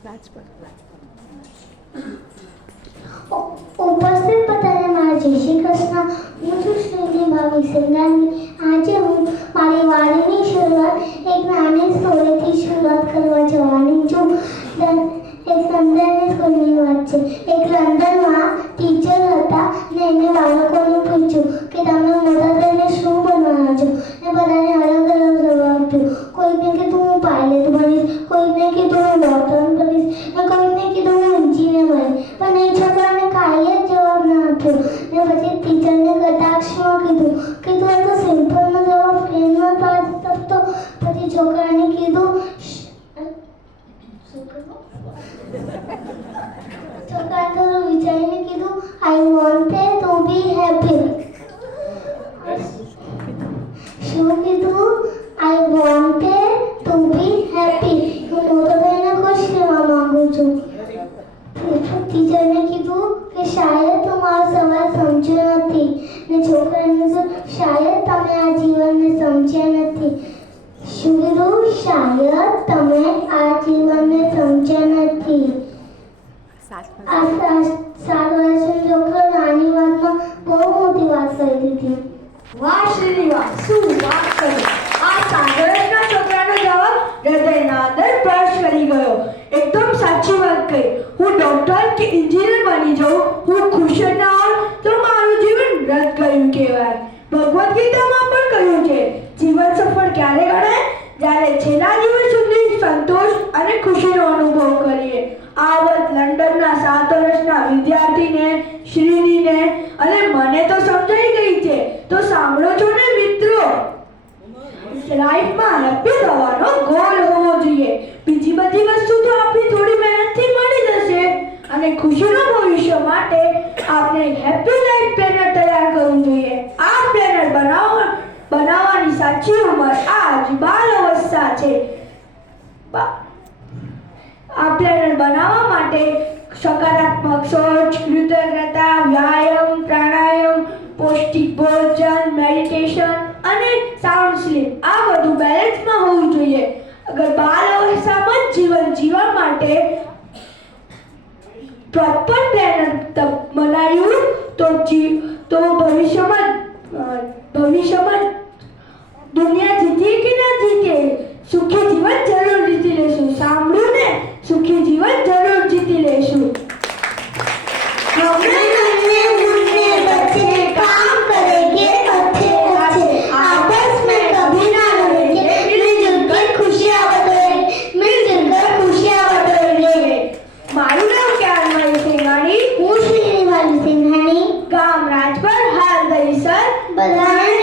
ઉપસ્થિત બધાને મારા જય શ્રી કૃષ્ણ. હું છું શ્રીની ભાવિક સિંઘાની. આજે હું મારી વાણીની શરૂઆત એક નાની સ્ટોરીથી શરૂઆત કરવા જવાની છું. એક લંડનની સ્કૂલની વાત છે. એક લંડનમાં ટીચર હતા ને એને બાળકોને પૂછ્યું કે તમે મોટા થઈને શું બનવાના છો, ને બધાને અલગ અલગ જવાબ આપ્યો. કોઈને કીધું હું પાયલટ બનીશ, કોઈને કીધું હું ડૉક્ટર બનીશ, ને કોઈને કીધું હું એન્જિનિયર બનીશ. પણ એ છોકરાને કાંઈ જ જવાબ ના આપ્યો. ને પછી ટીચરને કટાક્ષમાં કીધું આ તો સિમ્પલનો જવાબ પ્લેનમાં પાડી શકતો. પછી છોકરાને કીધું છોકરા થોડું વિચારીને કીધું I wanted to B happy. શું કીધું? I wanted to B happy. હું મોટો થઈને ખુશ રહેવા માંગુ છું. ટીચરને કીધું કે શાયદ તું મારો સવાલ સમજ્યો નથી. ને છોકરાને કીધું શાયદ તમે આ જીવનને સમજ્યા નથી. શું કીધું? શાયદ તમે આ જીવનને સમજ્યા નથી. આ 7 વર્ષનો છોકરો નાની વાતમાં બહુ મોટી વાત કરી દીધી. વાહ શ્રીનિવાસ, શું વાત કરી! આ 7 વર્ષના છોકરાનો જવાબ હૃદયના અંદર સ્પર્શ કરી ગયો. એકદમ સાચી વાત કહી. હું ડોક્ટર કે એન્જિનિયર બની જાઉં, હું ખુશ ના હોઉં તો મારું જીવન રદ કર્યું કહેવાય. ભગવદ્ ગીતામાં પણ કહ્યું છે જીવન સફળ ક્યારે ગણાય? જ્યારે છેલ્લા દિવસ સુધી સંતોષ અને ખુશીનો અનુભવ કરીએ. આ વાત લંડનના 7 વર્ષના વિદ્યાર્થીને, શ્રીનીને અને મને તો સમજાઈ ગઈ છે. તો સાંભળો છો ને મિત્રો, લાઈફમાં હેપી થવાનો ગોલ હોવો જોઈએ. બીજી બધી વસ્તુ તો આપણી થોડી મહેનતથી મળી જશે. અને ખુશીના ભવિષ્ય માટે આપણે હેપી લાઈફ પ્લેનર તૈયાર કરવું જોઈએ. આ પ્લેનર બનાવવાની સાચી ઉંમર આજ બાળ અવસ્થા છે. આ પ્લેનર બનાવવા માટે સકારાત્મક સોચ, કૃતજ્ઞતા, વ્યાયામ, પ્રાણાયામ, પૌષ્ટિક ભોજન, મેડિટેશન અને સાઉન્ડ સ્લીપ આ બધું બેલેન્સમાં હોવું જોઈએ. અગર બાળ અવસ્થામાં જીવન જીવવા માટે પ્રોપર પ્લેનર બનાવ્યું તો ભવિષ્યમાં દુનિયા જીતીએ કે ના જીતીએ, સુખી જીવન જરૂર જીતી લેશું. સાંભળ્યું ને? સુખી જીવન જરૂર જીતી લેશું. ગામ રાજપર, હાલ દહીસર, બધાને